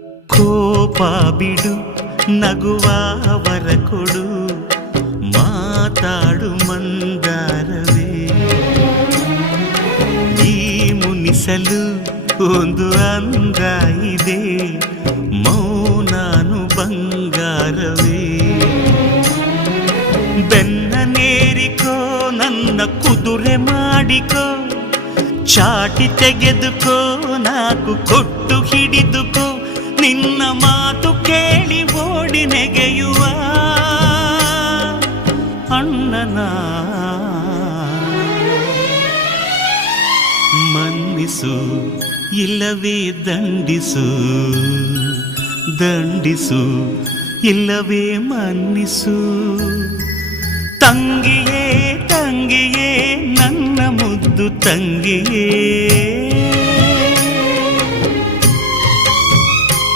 ಕೋಪ ಬಿಡು, ನಗುವವರ ಕೊಡು, ಮಾತಾಡು ಮಂದಾರವೇ. ಈ ಮುನಿಸಲು ಒಂದು ಅಂದ ಇದೆ, ಮೌನಾನು ಬಂಗಾರವೇ. ಬೆನ್ನ ನೇರಿಕೋ, ನನ್ನ ಕುದುರೆ ಮಾಡಿಕೋ, ಚಾಟಿ ತೆಗೆದುಕೋ, ನಾಕು ಕೊಟ್ಟು ಹಿಡಿದುಕೋ, ನಿನ್ನ ಮಾತು ಕೇಳಿ ಓಡಿ ನೆಗೆಯುವ ಅಣ್ಣನ. ಮನ್ನಿಸು ಇಲ್ಲವೇ ದಂಡಿಸು, ದಂಡಿಸು ಇಲ್ಲವೇ ಮನ್ನಿಸು. ತಂಗಿಯೇ ತಂಗಿಯೇ ನನ್ನ ಮುದ್ದು ತಂಗಿಯೇ.